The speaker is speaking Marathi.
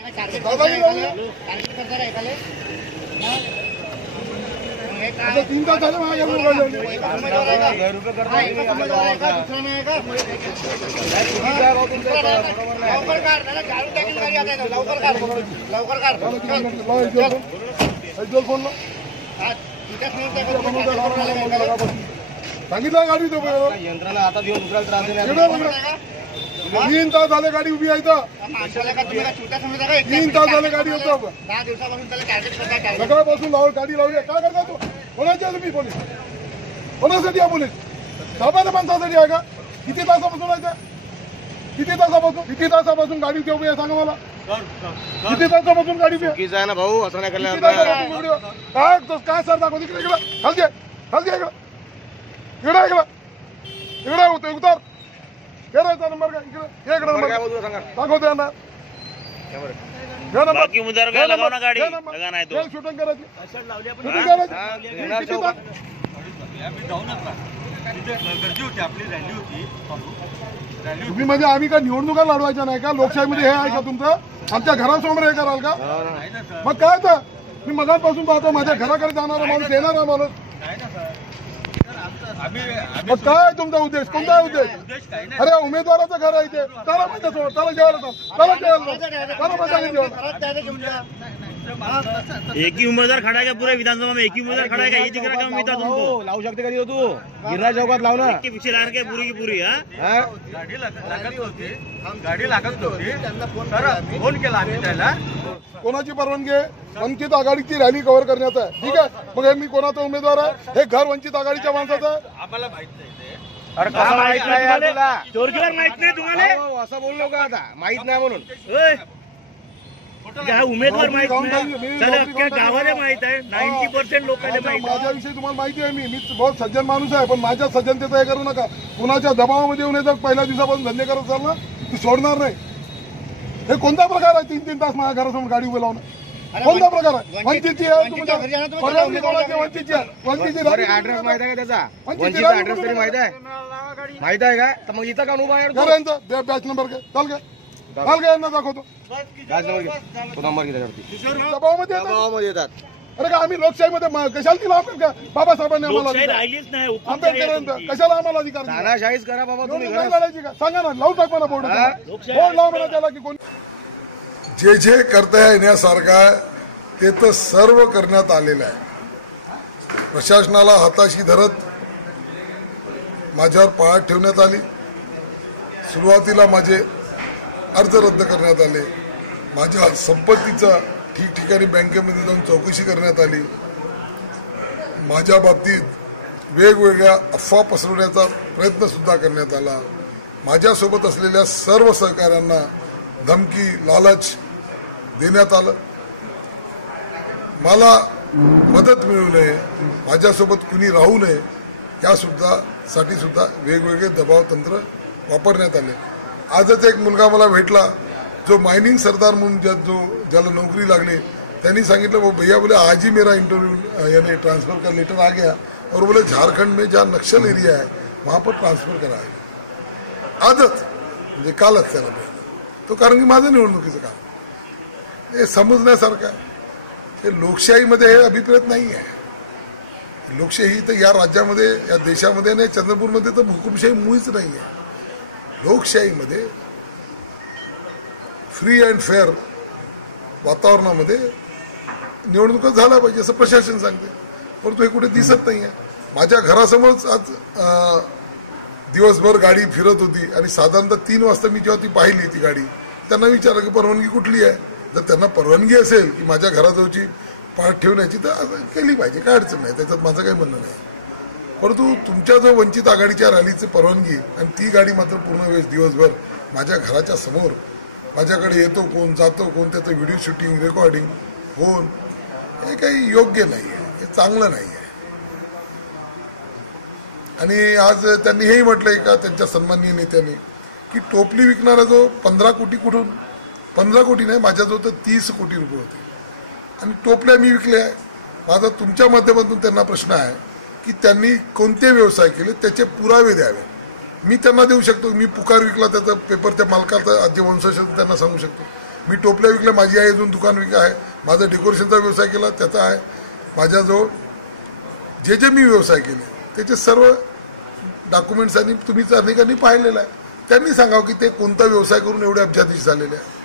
तीन तास झाले माझ्या सांगितलं गाडी यंत्रणा आता दिवस दुसऱ्याला त्रास देणार. 3 तास झाले गाडी उभी आहे. 3 तास झाले गाडी होतो. 10 दिवसापासून सकाळपासून गाडी लावली. काय करता तू? कोणाची आहे तुम्ही? पोलीस कोणासाठी आहे? पोलीस सामान्य माणसासाठी आहे का? किती तासापासून आहे? किती तासापासून गाडी उभी आहे? सांगा मला. किती तासापासून गाडी उभी आहे ना भाऊ? असं नाही केलं काय सर दाखव. इकडे खालचे खालचे इकडे इकडे होते उतर. केरायचा नंबर काय? इकडे नंबर दाखवते यांना. बाकी मुद्द्यावर काय लगाव ना गाडी लगा नाही तो शूटिंग करायची. तुम्ही म्हणजे आम्ही का निवडणुका लढवायच्या नाही का? लोकशाहीमध्ये हे आहे का तुमचं? आमच्या घरासमोर हे कराल का? मग काय तर मी मगापासून पाहतो माझ्या घराकडे जाणारा माणूस येणारा माणूस. मग काय तुमचा उद्देश? कोणता आहे उद्देश? अरे उमेदवाराचं घर आहे इथे. चला माझ्यासमोर. चला जेवायला. चला जेवायला. एक ही उम्मीदवार खड़ा है पूरे विधानसभा में? एक ही उम्मीदवार खड़ा है? ये दिख रहा है उम्मीदवार तुमको लावू शकते का तू? गिरराज चौकात लाव ना. पीछे ला के पूरी की पूरी. गाडी लागत होती. फोन केला आम्ही त्याला. कोणाची परवानगी आहे? वंचित आघाडीची रॅली कव्हर करण्याचा आहे. ठीक आहे. मग हे मी कोणाचा उमेदवार आहे? हे घर वंचित आघाडीच्या माणसाचं आहे. आम्हाला माहित नाही. अरे कसं माहित नाही तुला? चोरगीवर माहित नाही तुम्हाला? असं बोललो का आता? माहित नाही म्हणून उमेदवार माहित नाही. अख्ख्या गावाला माहित आहे. 90% लोकांना माहित आहे. माझ्याविषयी तुम्हाला माहिती आहे. मी बहुत सज्जन माणूस आहे. पण माझ्या सज्जनतेचं हे करू नका. कुणाच्या दबावामध्ये येऊन जर पहिल्या दिवसापासून धंदे करत असाल ना ती सोडणार नाही. हे कोणता प्रकार आहे? 3-3 तास माझ्या घरासमोर गाडी उभी लावणं कोणता प्रकार आहे? वंचितची आहे. परवानगी कोणाची? वंचितची आहे. वंचितची ऍड्रेस माहित आहे का त्याचा? वंचितचा ऍड्रेस तरी माहित आहे? माहित आहे का? तर मग इथं का उभा आहे? घरांचा बॅच नंबर काय? चाल काय यांना दाखवतो. दबावामध्ये येतात. अरे का आम्ही लोकशाहीमध्ये कशाला दिला आपण का? बाबासाहेबांनी आम्हाला आंबेडकरांचा कशाला आम्हाला अधिकार तानाशाहीच करा बाबा. तुम्ही लढायची का? सांगा ना. लावू टाक मला बोर्ड. बोर्ड लाव म्हणा त्याला की कोणी जे जे करता येण्यासारखं आहे ते तर सर्व करण्यात आलेलं आहे. प्रशासनाला हाताशी धरत माझ्यावर पाळत ठेवण्यात आली. सुरुवातीला माझे अर्ज रद्द करण्यात आले. माझ्या संपत्तीचा ठिकठिकाणी बँकेमध्ये जाऊन चौकशी करण्यात आली. माझ्या बाबतीत वेगवेगळ्या अफवा पसरवण्याचा प्रयत्न सुद्धा करण्यात आला. माझ्यासोबत असलेल्या सर्व सहकाऱ्यांना धमकी लालच देण्यात आलं. मला मदत मिळू नये, माझ्यासोबत कुणी राहू नये यासाठी सुद्धा वेगवेगळे दबाव तंत्र वापरण्यात आले. आजच एक मुलगा मला भेटला जो मायनिंग सरदार म्हणून ज्याला नौकरी लागली. त्यांनी सांगितलं वो भैया बोले आज ही मेरा इंटरव्यू यानी ट्रांसफर का लेटर आ गया और बोले झारखंड में जहाँ नक्सल एरिया है वहाँ पर ट्रांसफर कराएगा. आजच म्हणजे कालच त्याला भेटलं तो. कारण की माझं निवडणुकीचं काम हे समजण्यासारखं आहे. हे लोकशाहीमध्ये हे अभिप्रेत नाही आहे. लोकशाही तर या राज्यामध्ये या देशामध्ये नाही, चंद्रपूरमध्ये तर हुकुमशाही मुळीच नाही आहे. लोकशाहीमध्ये फ्री अँड फेअर वातावरणामध्ये निवडणुका झाल्या पाहिजे असं प्रशासन सांगते. परंतु हे कुठे दिसत नाही आहे. माझ्या घरासमोरच आज दिवसभर गाडी फिरत होती आणि साधारणतः 3 वाजता मी जेव्हा ती पाहिली ती गाडी त्यांना विचारलं की परवानगी कुठली आहे. जर त्यांना परवानगी असेल की माझ्या घराजवळची पाठ ठेवण्याची तर केली पाहिजे, काय अडचण नाही, त्याच्यात माझं काही म्हणणं नाही. परंतु तुमच्या जो वंचित आघाडीच्या रॅलीची परवानगी आणि ती गाडी मात्र पूर्ण वेळ दिवसभर माझ्या घराच्या समोर माझ्याकडे येतो कोण जातो कोण त्याचं व्हिडिओ शूटिंग रेकॉर्डिंग होऊन हे काही योग्य नाही आहे, हे चांगलं नाही आहे. आणि आज त्यांनी हेही म्हटलंय का त्यांच्या सन्माननीय नेत्यांनी की टोपली विकणारा जो 15 कोटी कुठून 15 कोटी नाही माझ्याजवळ तर 30 कोटी रुपये होते आणि टोपल्या मी विकल्या. माझा तुमच्या माध्यमातून त्यांना प्रश्न आहे की त्यांनी कोणते व्यवसाय केले त्याचे पुरावे द्यावे. मी त्यांना देऊ शकतो. मी पुकार विकला त्याचा पेपरच्या मालकाचा जे वंशज त्यांना सांगू शकतो. मी टोपल्या विकल्या, माझी आई अजून दुकान आहे, माझा डेकोरेशनचा व्यवसाय केला त्याचा आहे, माझ्याजवळ जे मी व्यवसाय केले त्याचे सर्व डॉक्युमेंट्स आणि तुम्ही अनेकांनी पाहिलेलं आहे. त्यांनी सांगावं की ते कोणता व्यवसाय करून एवढे अब्जाधीश झालेले आहे.